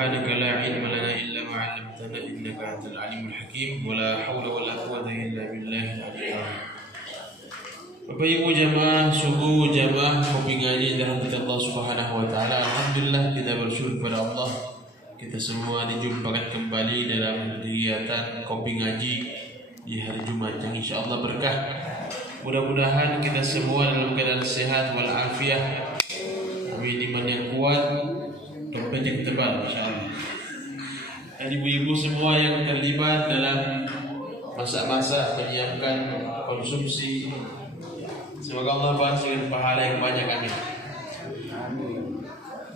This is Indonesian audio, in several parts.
سبحانك لا علم لنا إلا ما علمتنا إنك أنت العليم الحكيم ولا حول ولا قوة إلا بالله العلي العظيم. Bapak Ibu jamaah subuh, jamaah kopi ngaji dirahmati Allah Subhanahu wa taala. Alhamdulillah kita bersyukur kepada Allah. Kita semua dijumpakan kembali dalam kegiatan kopi ngaji di hari Jumat yang insyaallah berkah. Mudah-mudahan kita semua dalam keadaan sehat walafiat. Amin, iman yang kuat, dompet yang tebal insyaallah. Dan ibu-ibu semua yang terlibat dalam masa-masa menyiapkan konsumsi, semoga Allah balas dengan pahala yang banyak, amin.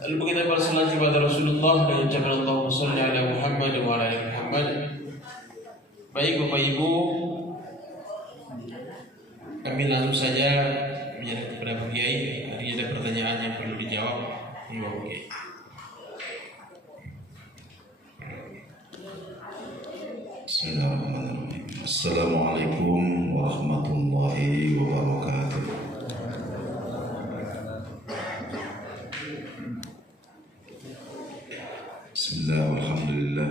Lalu kita bersalat kepada Rasulullah dengan ucapan Allahumma shalli ala Muhammad wa ala ali Muhammad. Baik Bapak Ibu, kami langsung saja menyerahkan kepada Pak Kiai. Hari ada pertanyaan yang perlu dijawab. Iya, oke. Bismillahirrahmanirrahim. Assalamualaikum warahmatullahi wabarakatuh. Bismillah, alhamdulillah.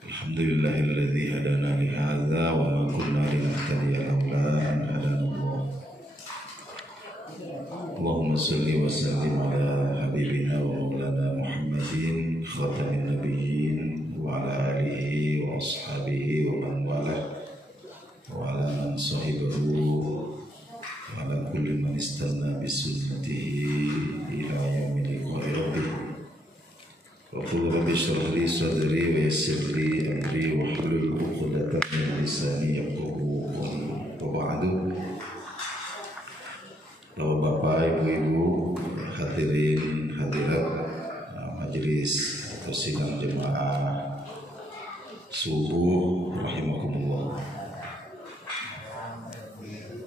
Alhamdulillahilladzi hadana li hadza wa ma kunna linahtadiya laula an hadana Allah. Allahumma shalli wa sallim ala habibina wa maulana Muhammadin khatamin nabiyyin wa ala alihi wa ashabihi wa man walah wa ala man sahibahu wa ala kulli man istanna bi sunnatihi ila yaumil liqa'i rabbih. Wa qul rabbi shrah li sadri wa yassir li amri wa hlul 'uqdatam min lisani yafqahu qawli. Wa ba'du. Bapak, Ibu-ibu, hadirin hadirat majelis atau sidang jemaah subuh rahimakumullah.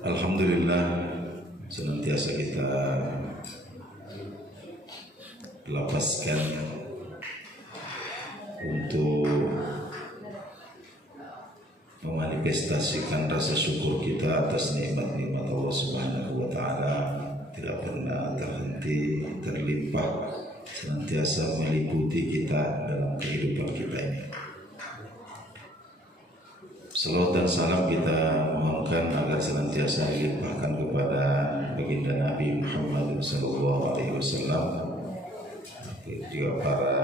Alhamdulillah senantiasa kita lapaskan untuk memanifestasikan rasa syukur kita atas nikmat-nikmat Allah Subhanahu wa taala, tidak pernah terhenti, terlimpah, senantiasa meliputi kita dalam kehidupan kita ini. Salawat dan salam kita mohonkan agar senantiasa dilimpahkan kepada baginda Nabi Muhammad SAW, juga para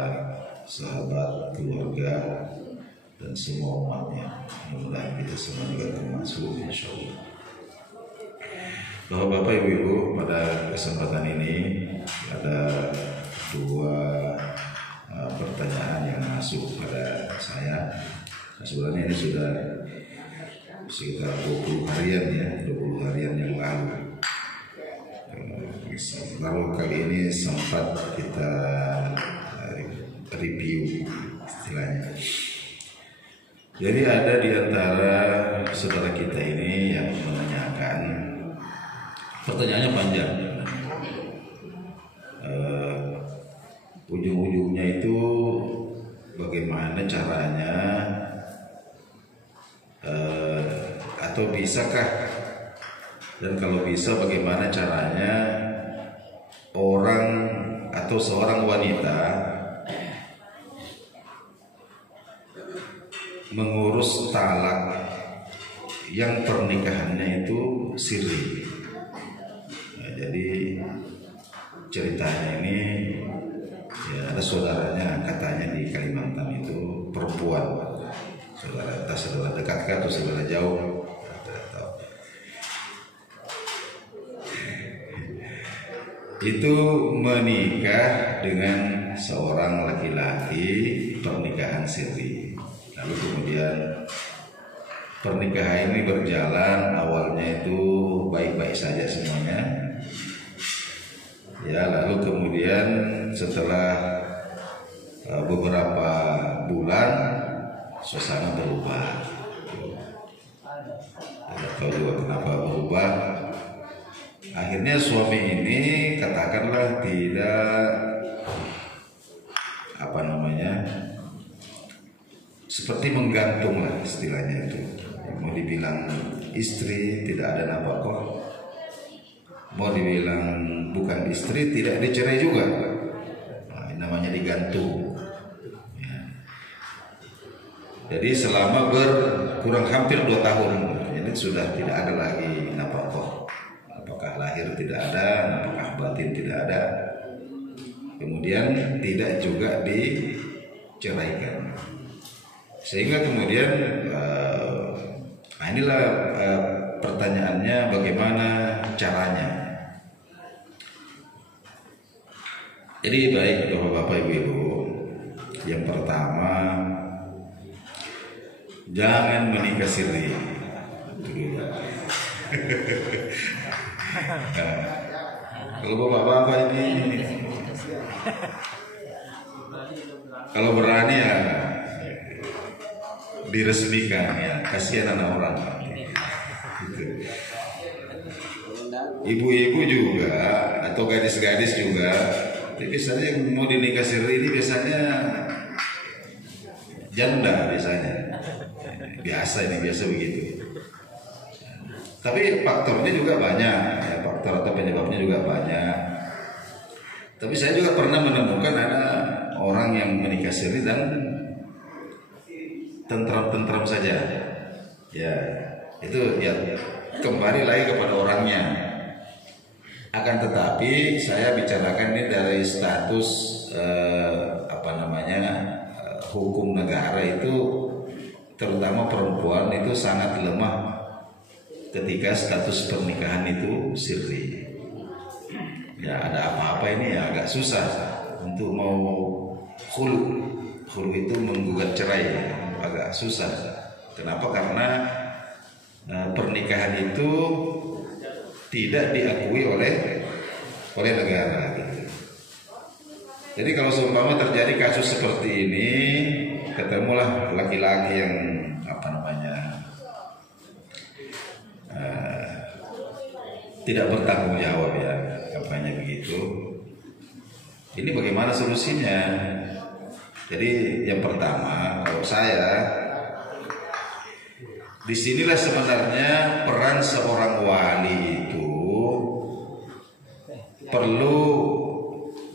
sahabat, keluarga, dan semua umatnya. Mudah-mudahan kita semua juga termasuk, insyaallah. Bapak-bapak, ibu-ibu, pada kesempatan ini ada dua pertanyaan yang masuk pada saya. Sebenarnya ini sudah sekitar 20 harian ya, 20 harian yang lalu. Lalu kali ini sempat kita review istilahnya. Jadi ada di antara saudara kita ini yang menanyakan, pertanyaannya panjang. Ujung-ujungnya itu bagaimana caranya, atau bisakah, dan kalau bisa bagaimana caranya orang atau seorang wanita mengurus talak yang pernikahannya itu sirri. Nah, jadi ceritanya ini ya, ada saudaranya katanya di Kalimantan itu perempuan, saudara entah saudara dekat atau saudara jauh, tidak tahu. Itu menikah dengan seorang laki-laki, pernikahan sirri. Lalu kemudian pernikahan ini berjalan, awalnya itu baik-baik saja semuanya. Ya, lalu kemudian setelah beberapa bulan suasana berubah. Tidak tahu juga kenapa berubah. Akhirnya suami ini katakanlah tidak seperti menggantung lah istilahnya itu. Mau dibilang istri tidak ada nafkah, mau dibilang bukan istri tidak dicerai juga. Nah, namanya digantung. Ya. Jadi selama kurang hampir 2 tahun, ini sudah tidak ada lagi nafkah. Apakah lahir tidak ada, apakah batin tidak ada. Kemudian tidak juga diceraikan. Sehingga kemudian inilah pertanyaannya, bagaimana caranya. Jadi baik Bapak-bapak, Ibu-ibu, yang pertama, jangan menikah siri. Itu dulu. Kalau Bapak-bapak ini, kalau berani ya diresmikan, ya kasihan anak orang. Gitu. Ibu-ibu juga atau gadis-gadis juga, biasanya yang mau dinikah siri ini biasanya janda biasanya. Biasa begitu. Tapi faktornya juga banyak, ya, faktor atau penyebabnya juga banyak. Tapi saya juga pernah menemukan ada orang yang menikah siri dan tentram-tentram saja. Ya, itu ya kembali lagi kepada orangnya. Akan tetapi saya bicarakan ini dari status hukum negara itu, terutama perempuan itu sangat lemah ketika status pernikahan itu sirri. Ya ada apa-apa ini ya agak susah untuk mau khulu itu menggugat cerai, agak susah. Kenapa? Karena pernikahan itu tidak diakui oleh negara gitu. Jadi kalau seumpama terjadi kasus seperti ini, ketemulah laki-laki yang tidak bertanggung jawab, ya kampanye begitu. Ini bagaimana solusinya? Jadi yang pertama, kalau saya, disinilah sebenarnya peran seorang wali itu perlu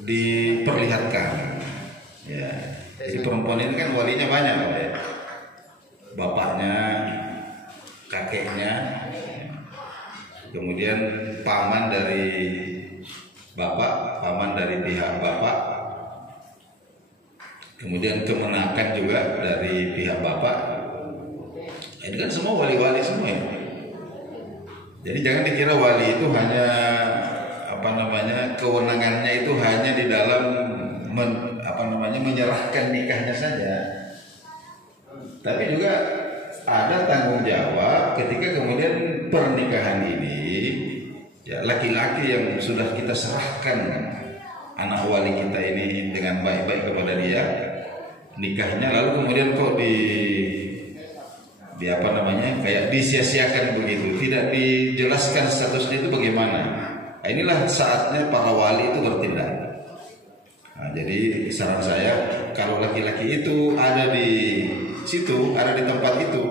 diperlihatkan. Ya, jadi perempuan ini kan walinya banyak, ya. Bapaknya, kakeknya, kemudian paman dari bapak, paman dari pihak bapak, kemudian kemenakan juga dari pihak bapak. Ini kan semua wali-wali semua ya. Jadi jangan dikira wali itu hanya kewenangannya itu hanya di dalam menyerahkan nikahnya saja. Tapi juga ada tanggung jawab ketika kemudian pernikahan ini, ya laki-laki yang sudah kita serahkan anak wali kita ini dengan baik-baik kepada dia, nikahnya lalu kemudian kok kayak disia-siakan begitu, tidak dijelaskan statusnya itu bagaimana. Nah, inilah saatnya para wali itu bertindak. Nah, jadi saran saya, kalau laki-laki itu ada di situ, ada di tempat itu,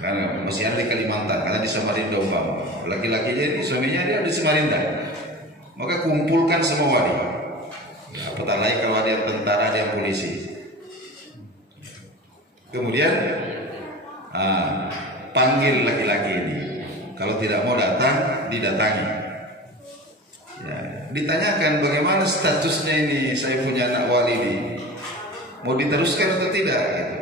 karena masih ada di Kalimantan, karena di Samarinda umpama, laki-lakinya ini suaminya dia di Samarinda, maka kumpulkan semua wali. Apatah lagi kalau ada yang tentara, ada yang polisi. Kemudian panggil laki-laki ini. Kalau tidak mau datang, didatangi. Ya, ditanyakan bagaimana statusnya ini, saya punya anak wali ini, mau diteruskan atau tidak? Gitu.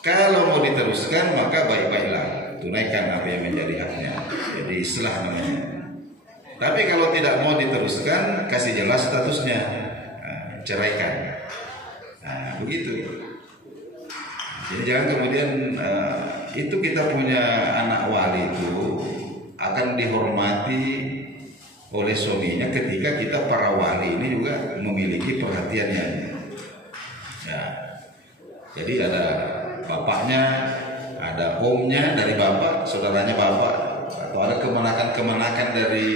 Kalau mau diteruskan, maka baik-baiklah, tunaikan apa yang menjadi haknya. Jadi islah namanya. Tapi kalau tidak mau diteruskan, kasih jelas statusnya, ceraikan. Nah, begitu. Jadi jangan kemudian itu kita punya anak wali itu akan dihormati oleh suaminya ketika kita para wali ini juga memiliki perhatiannya. Ya. Jadi ada bapaknya, ada omnya dari bapak, saudaranya bapak, atau ada kemenakan dari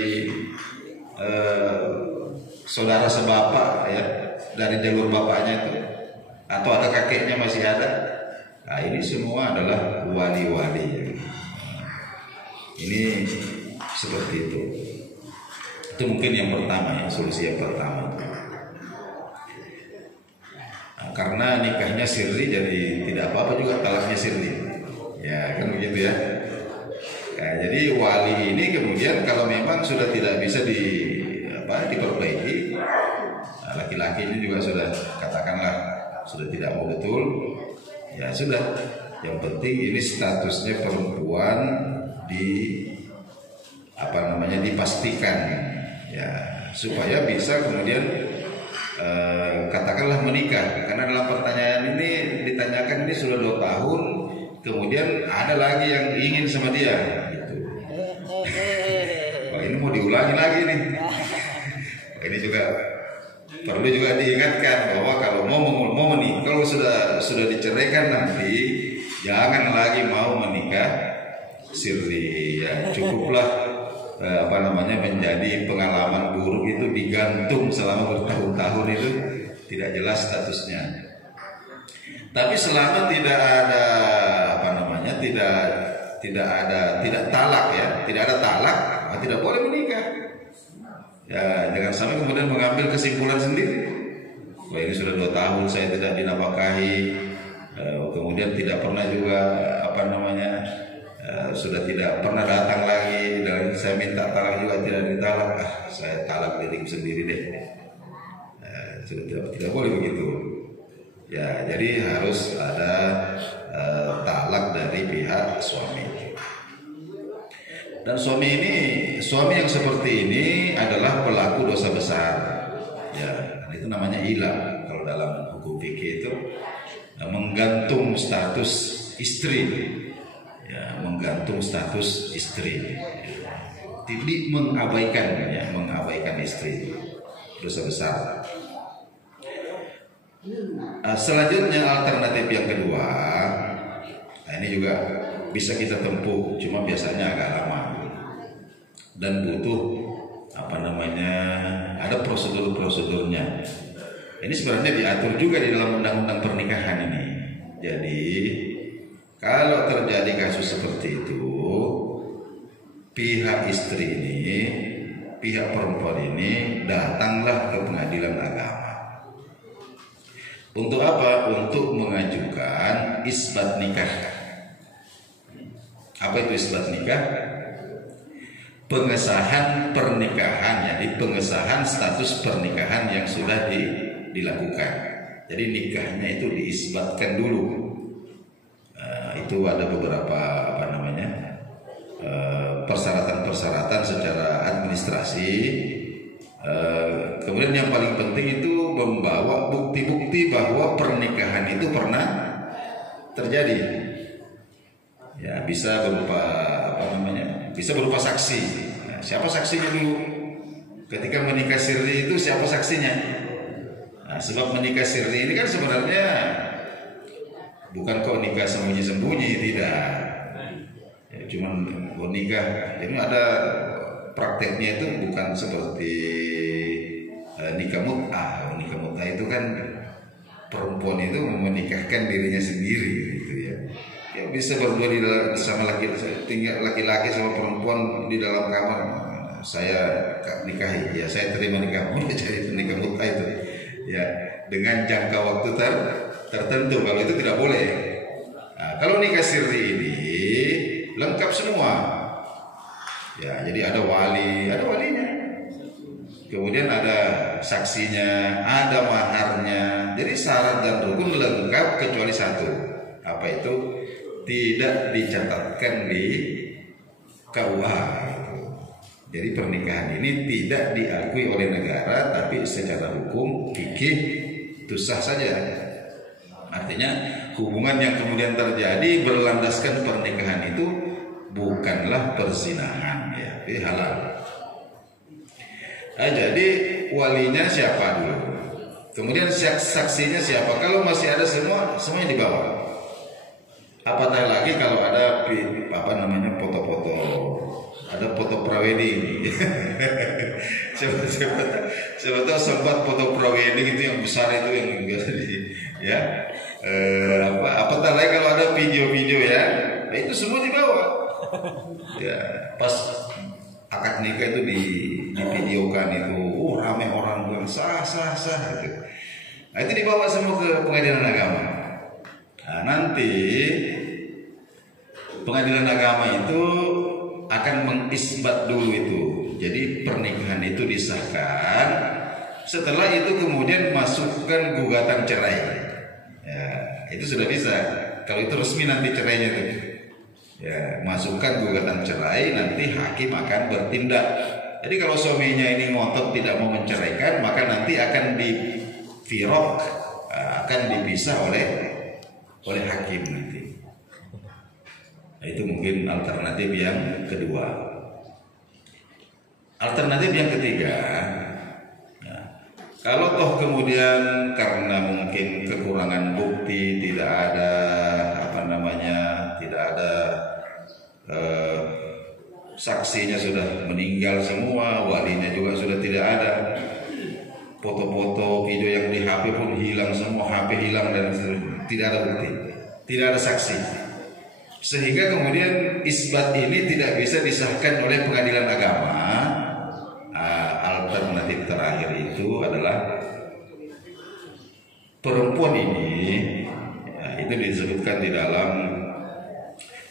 saudara sebapak, ya, dari jalur bapaknya itu, atau ada kakeknya masih ada. Nah, ini semua adalah wali-wali. Ini seperti itu. Itu mungkin yang pertama, ya, solusi yang pertama. karena nikahnya sirri jadi tidak apa-apa juga talaknya sirri. Ya kan begitu ya. Nah, jadi wali ini kemudian kalau memang sudah tidak bisa diperbaiki, laki-laki ini juga sudah katakanlah sudah tidak mau betul, ya sudah. Yang penting ini statusnya perempuan dipastikan, ya supaya bisa kemudian katakanlah menikah. Karena dalam pertanyaan ini ditanyakan ini sudah 2 tahun, kemudian ada lagi yang ingin sama dia, gitu. Wah, ini mau diulangi lagi nih. Ini juga perlu juga diingatkan bahwa kalau mau menikah, kalau sudah diceraikan nanti jangan lagi mau menikah sirri, ya cukuplah menjadi pengalaman buruk itu digantung selama bertahun-tahun, itu tidak jelas statusnya. Tapi selama tidak ada tidak talak, ya tidak ada talak, tidak boleh menikah. Ya jangan sampai kemudian mengambil kesimpulan sendiri. Wah, ini sudah 2 tahun saya tidak dinafkahi, kemudian tidak pernah juga sudah tidak pernah datang lagi, dan saya minta talak juga tidak ditalak. Saya talak diriku sendiri deh. Tidak boleh begitu. Ya, jadi harus ada talak dari pihak suami. Dan suami yang seperti ini adalah pelaku dosa besar. Ya, itu namanya ilah kalau dalam hukum fikih itu, menggantung status istri. Ya, menggantung status istri, tidak mengabaikan istri, dosa besar. Selanjutnya alternatif yang kedua, ini juga bisa kita tempuh, cuma biasanya agak lama dan butuh ada prosedur-prosedurnya. Ini sebenarnya diatur juga di dalam undang-undang pernikahan ini. Jadi kalau terjadi kasus seperti itu, pihak istri ini, pihak perempuan ini datanglah ke pengadilan agama. Untuk apa? Untuk mengajukan isbat nikah. Apa itu isbat nikah? Pengesahan pernikahan, jadi pengesahan status pernikahan yang sudah dilakukan. Jadi nikahnya itu diisbatkan dulu. Itu ada beberapa persyaratan-persyaratan secara administrasi. Kemudian yang paling penting itu membawa bukti-bukti bahwa pernikahan itu pernah terjadi. Ya, bisa berupa saksi. Nah, siapa saksinya dulu? Ketika menikah sirri itu siapa saksinya? Nah, sebab menikah sirri ini kan sebenarnya bukan kok nikah sembunyi-sembunyi, tidak. Ya, cuman nikah. Jadi ada prakteknya itu bukan seperti nikah mut'ah. Nikah mut'ah itu kan perempuan itu menikahkan dirinya sendiri, gitu ya. Ya bisa berdua sama laki-laki sama perempuan di dalam kamar. Saya nikahi, ya saya terima nikahmu, jadi nikah mut'ah itu. Ya, dengan jangka waktu tertentu. Kalau itu tidak boleh. Nah, kalau nikah sirri ini lengkap semua. Ya, jadi ada walinya. Kemudian ada saksinya, ada maharnya. Jadi syarat dan rukun lengkap kecuali satu. Apa itu? Tidak dicatatkan di KUA. Jadi pernikahan ini tidak diakui oleh negara, tapi secara hukum fikih itu sah saja. Artinya hubungan yang kemudian terjadi berlandaskan pernikahan itu bukanlah perzinahan, ya, itu halal. Nah, jadi walinya siapa dulu? Kemudian saksinya siapa? Kalau masih ada semuanya dibawa. Apatah lagi kalau ada foto-foto, ada foto prawedding. Siapa tahu sempat foto prawedding itu yang besar itu yang biasa ya. Apatah lagi kalau ada video-video ya, itu semua dibawa. Ya, pas akad nikah itu divideokan itu, ramai orang bilang sah gitu. Nah, itu dibawa semua ke pengadilan agama. Nah, nanti pengadilan agama itu akan mengisbat dulu itu. Jadi pernikahan itu disahkan. Setelah itu kemudian masukkan gugatan cerai. Ya, itu sudah bisa. Kalau itu resmi nanti cerainya tuh. Ya, masukkan gugatan cerai, nanti hakim akan bertindak. Jadi kalau suaminya ini ngotot tidak mau menceraikan, maka nanti akan difirok, akan dipisah oleh hakim nanti. Nah, itu mungkin alternatif yang kedua. Alternatif yang ketiga, kalau toh kemudian karena mungkin kekurangan bukti, tidak ada tidak ada saksinya sudah meninggal semua, walinya juga sudah tidak ada, foto-foto, video yang di HP pun hilang semua, HP hilang dan tidak ada bukti, tidak ada saksi, sehingga kemudian isbat ini tidak bisa disahkan oleh pengadilan agama. Alternatif terakhir itu adalah perempuan ini, ya, itu disebutkan di dalam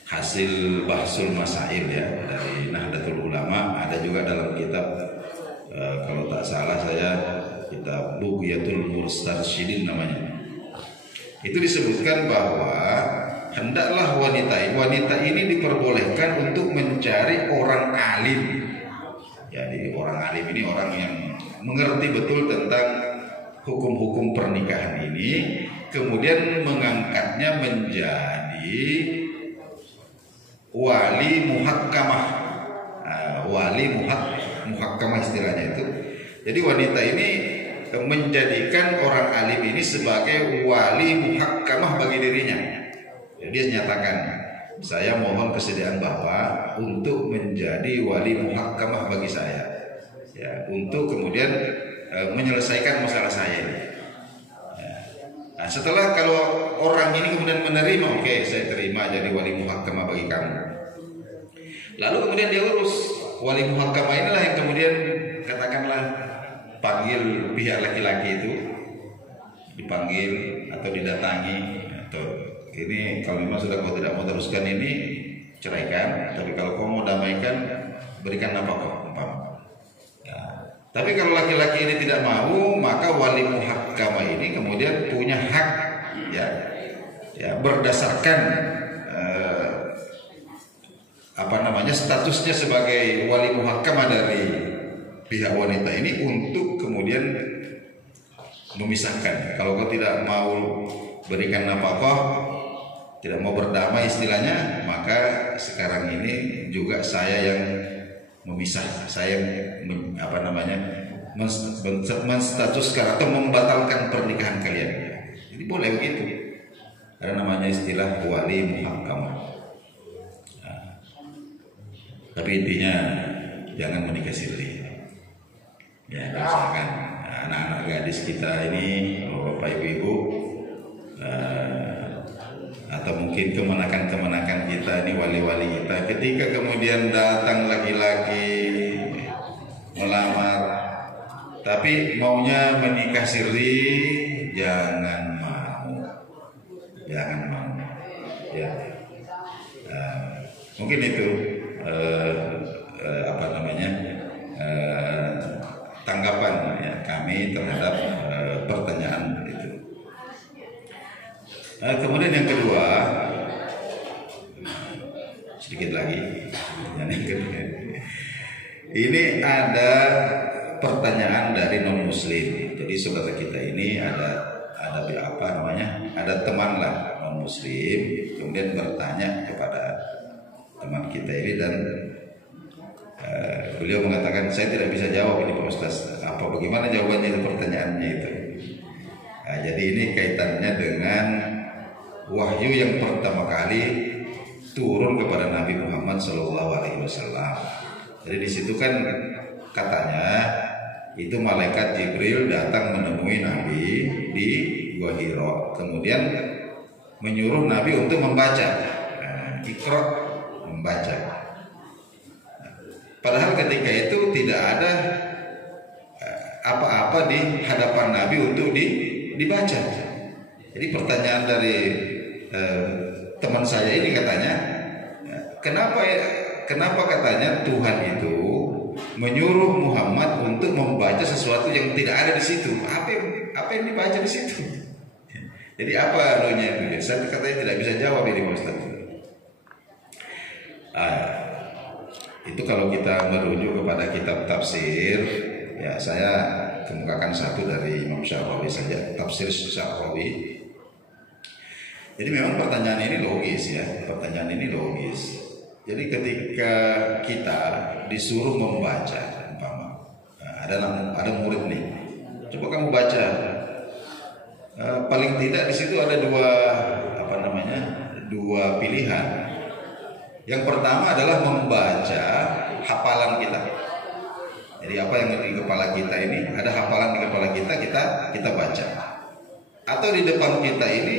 hasil bahsul masail ya dari Nahdlatul Ulama, ada juga dalam kitab kalau tak salah saya kitab Bughyatul Mustarsyidin namanya. Itu disebutkan bahwa hendaklah wanita ini diperbolehkan untuk mencari orang alim. Jadi orang alim ini orang yang mengerti betul tentang hukum-hukum pernikahan ini, kemudian mengangkatnya menjadi wali muhakkamah. Wali muhakkamah istilahnya itu. Jadi wanita ini menjadikan orang alim ini sebagai wali muhakkamah bagi dirinya. Jadi dia nyatakan, saya mohon kesediaan Bapak untuk menjadi wali muhakkamah bagi saya, ya, untuk kemudian menyelesaikan masalah saya ini. Ya. Nah, setelah kalau orang ini kemudian menerima, oke, saya terima jadi wali muhakkamah bagi kamu. Lalu kemudian dia urus wali muhakkamah inilah yang kemudian katakanlah panggil pihak laki-laki itu, dipanggil atau didatangi atau ini kalau memang sudah kau tidak mau teruskan ini ceraikan, tapi kalau kau mau damaikan berikan nafkah umpama. Ya. Tapi kalau laki-laki ini tidak mau, maka wali muhakkamah ini kemudian punya hak, ya berdasarkan statusnya sebagai wali muhakkamah dari pihak wanita ini untuk kemudian memisahkan. Kalau kau tidak mau berikan nafkah, tidak mau berdamai istilahnya, maka sekarang ini juga saya yang memisah, saya menstatuskan atau membatalkan pernikahan kalian. Jadi boleh begitu. Ada namanya istilah wali muhakkamah. Nah, tapi intinya jangan menikah siri. Ya, misalkan anak-anak gadis kita ini, bapak ibu-ibu, atau mungkin kemenakan kita ini, wali-wali kita, ketika kemudian datang laki-laki melamar tapi maunya menikah siri, jangan mau ya. Mungkin itu tanggapan ya kami terhadap pertanyaan itu. Kemudian yang kedua, sedikit lagi, ini ada pertanyaan dari non muslim. Jadi saudara kita ini ada teman lah non muslim, kemudian bertanya kepada teman kita ini dan beliau mengatakan, saya tidak bisa jawab ini Pak Ustaz. Bagaimana jawabannya itu, pertanyaannya itu? Nah, jadi ini kaitannya dengan wahyu yang pertama kali turun kepada Nabi Muhammad SAW. Jadi di situ kan katanya itu malaikat Jibril datang menemui Nabi di Gua Hira, kemudian menyuruh Nabi untuk membaca, Iqra, membaca. Padahal ketika itu tidak ada apa-apa di hadapan Nabi untuk dibaca. Jadi pertanyaan dari teman saya ini katanya, kenapa katanya Tuhan itu menyuruh Muhammad untuk membaca sesuatu yang tidak ada di situ? Apa yang dibaca di situ? Jadi apa anunya itu? Saya katanya tidak bisa jawab ini Ustaz. Itu kalau kita merujuk kepada kitab tafsir, ya saya kemukakan satu dari Imam Sya'rawi saja, tafsir Sya'rawi. Jadi memang pertanyaan ini logis ya, pertanyaan ini logis. Jadi ketika kita disuruh membaca, umpama ada murid nih, coba kamu baca. Paling tidak di situ ada dua pilihan. Yang pertama adalah membaca hafalan kita. Jadi apa yang di kepala kita ini, ada hafalan di kepala kita baca. Atau di depan kita ini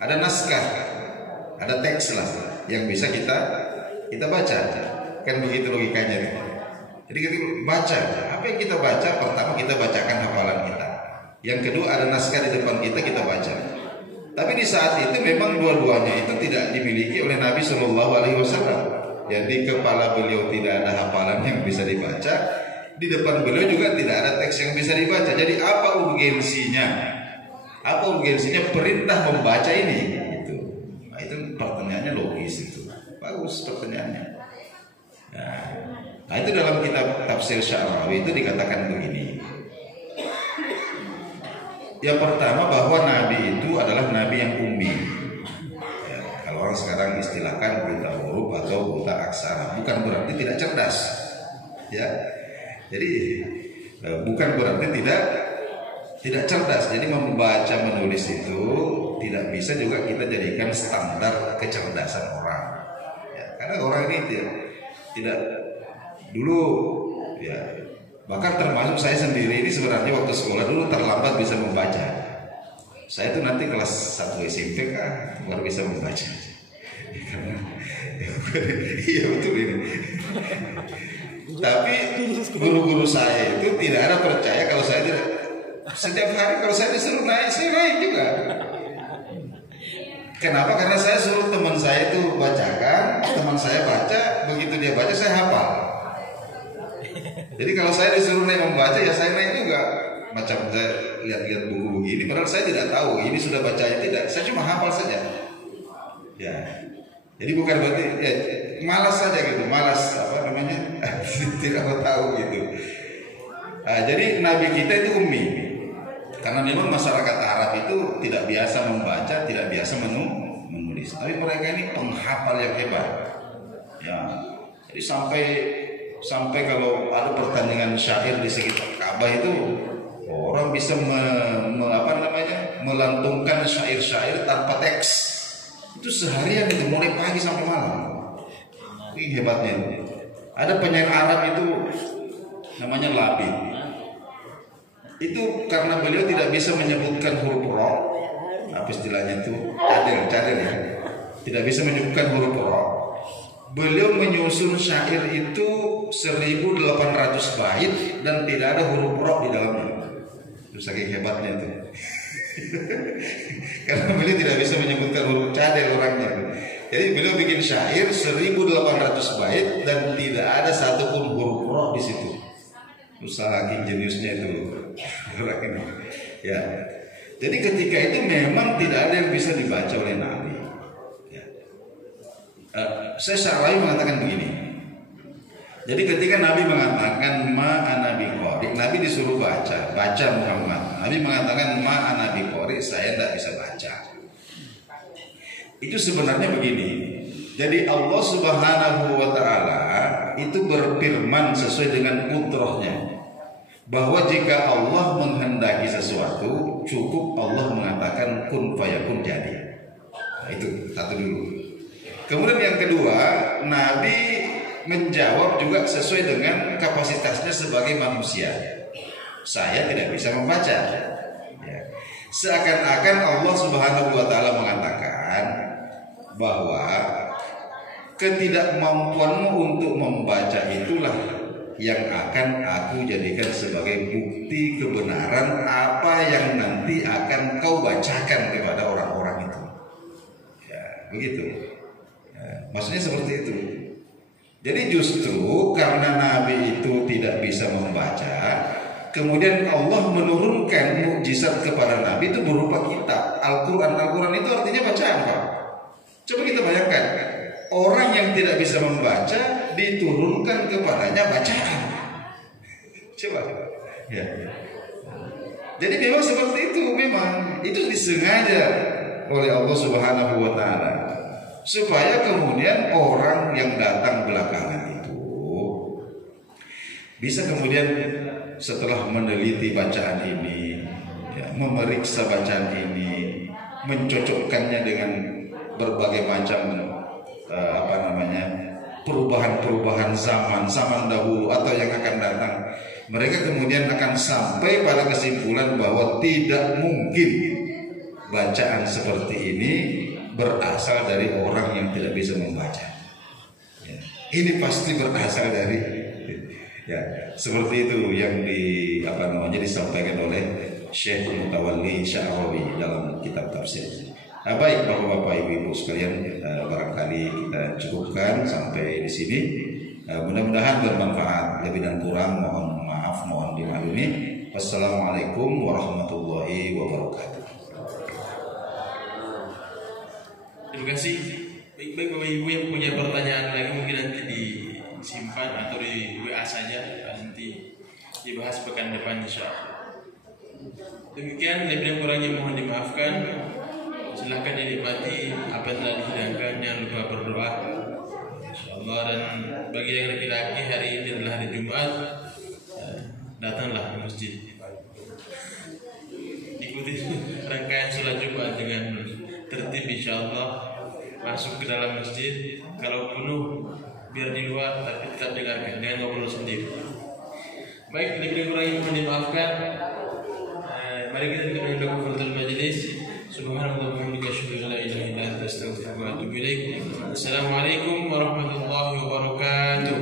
ada naskah, ada teks lah yang bisa kita baca. Kan begitu logikanya. Jadi kita baca, apa yang kita baca? Pertama kita bacakan hafalan kita. Yang kedua ada naskah di depan kita baca. Tapi di saat itu memang dua-duanya itu tidak dimiliki oleh Nabi Shallallahu Alaihi Wasallam. Jadi kepala beliau tidak ada hafalan yang bisa dibaca, di depan beliau juga tidak ada teks yang bisa dibaca. Jadi apa urgensinya? Apa urgensinya perintah membaca ini? Nah, itu pertanyaannya logis itu, bagus pertanyaannya. Nah itu dalam kitab tafsir Sya'rawi itu dikatakan begini. Yang pertama bahwa Nabi itu adalah Nabi yang ummi. Ya, kalau orang sekarang istilahkan buta huruf atau buta aksara, bukan berarti tidak cerdas. Ya, jadi bukan berarti tidak cerdas. Jadi membaca menulis itu tidak bisa juga kita jadikan standar kecerdasan orang. Ya, karena orang ini tidak dulu ya. Bahkan termasuk saya sendiri ini sebenarnya waktu sekolah dulu terlambat bisa membaca. Saya itu nanti kelas 1 SMP baru bisa membaca. Iya betul ini. Tapi guru-guru saya itu tidak ada percaya kalau saya tidak. Setiap hari kalau saya disuruh naik, saya naik juga. Kenapa? Karena saya suruh teman saya itu bacakan, teman saya baca, begitu dia baca saya hafal. Jadi kalau saya disuruh naik membaca ya saya naik juga. Macam saya lihat-lihat buku begini, padahal saya tidak tahu ini sudah bacanya tidak. Saya cuma hafal saja. Ya. Jadi bukan berarti ya, malas saja gitu, malas tidak mau tahu gitu. Nah, jadi Nabi kita itu ummi. Karena memang masyarakat Arab itu tidak biasa membaca, tidak biasa menulis. Tapi mereka ini penghafal yang hebat. Ya. Jadi sampai kalau ada pertandingan syair di sekitar Ka'bah itu orang bisa melantungkan syair-syair tanpa teks. Itu seharian itu mulai pagi sampai malam. Ini hebatnya. Ada penyair Arab itu namanya Labid. Itu karena beliau tidak bisa menyebutkan huruf ra, apa istilahnya itu? Cadel ya. Tidak bisa menyebutkan huruf ra. Beliau menyusun syair itu 1800 bait dan tidak ada huruf ra di dalamnya. Itu saking hebatnya itu. Karena beliau tidak bisa menyebutkan huruf cadel orangnya. Jadi beliau bikin syair 1800 bait dan tidak ada satupun huruf ra di situ. Saking jeniusnya itu orang ini. Ya. Jadi ketika itu memang tidak ada yang bisa dibaca oleh Nabi. Saya Sya'rawi mengatakan begini. Jadi ketika Nabi mengatakan ma'ana biqari, Nabi disuruh baca Muhammad. Nabi mengatakan ma'ana biqari, saya tidak bisa baca. Itu sebenarnya begini. Jadi Allah Subhanahu wa taala itu berfirman sesuai dengan kudrahnya, bahwa jika Allah menghendaki sesuatu, cukup Allah mengatakan kun fayakun jadi. Nah, itu satu dulu. Kemudian yang kedua, Nabi menjawab juga sesuai dengan kapasitasnya sebagai manusia. Saya tidak bisa membaca. Ya. Seakan-akan Allah Subhanahu wa taala mengatakan bahwa ketidakmampuanmu untuk membaca itulah yang akan aku jadikan sebagai bukti kebenaran apa yang nanti akan kau bacakan kepada orang-orang itu. Ya, begitu. Ya, maksudnya seperti itu. Jadi justru karena Nabi itu tidak bisa membaca, kemudian Allah menurunkan mukjizat kepada Nabi itu berupa kitab Al-Quran. Al-Quran itu artinya bacaan, Pak. Coba kita bayangkan, orang yang tidak bisa membaca diturunkan kepadanya bacaan. Coba, ya. Jadi memang seperti itu, memang itu disengaja oleh Allah Subhanahu Wa Taala supaya kemudian orang yang datang belakangan itu bisa kemudian setelah meneliti bacaan ini, ya, memeriksa bacaan ini, mencocokkannya dengan berbagai macam perubahan-perubahan zaman dahulu atau yang akan datang. Mereka kemudian akan sampai pada kesimpulan bahwa tidak mungkin bacaan seperti ini berasal dari orang yang tidak bisa membaca. Ya, ini pasti berasal dari, ya, seperti itu yang disampaikan oleh Syekh Mutawalli Sya'rawi dalam kitab tafsir. Baik Bapak-bapak, Ibu-ibu sekalian, barangkali kita cukupkan sampai di sini. Mudah-mudahan bermanfaat. Lebih dan kurang mohon maaf, mohon dimaklumi. Wassalamualaikum warahmatullahi wabarakatuh. Terima kasih. Baik Bapak Ibu yang punya pertanyaan lagi mungkin nanti disimpan atau di WA saja, nanti dibahas pekan depan insyaallah. Demikian, lebih dan kurangnya mohon dimaafkan. Silahkan dinikmati apa yang telah dihidangkan. Jangan lupa berdoa insyaallah. Dan bagi yang laki-laki, hari ini adalah hari Jumat, datanglah ke masjid, ikuti rangkaian sholat Jumat dengan tertib insyaallah. Masuk ke dalam masjid, kalau penuh biar di luar, tapi tetap dengarkan, jangan ngobrol sendiri. Baik, lebih kurang mohon dimaafkan. Mari kita dengarkan kafaratul majelis. Subhanallah wa bihamdihi, asyhadu an la ilaha illa anta, astaghfiruka wa atubu ilaik. Assalamualaikum warahmatullahi wabarakatuh.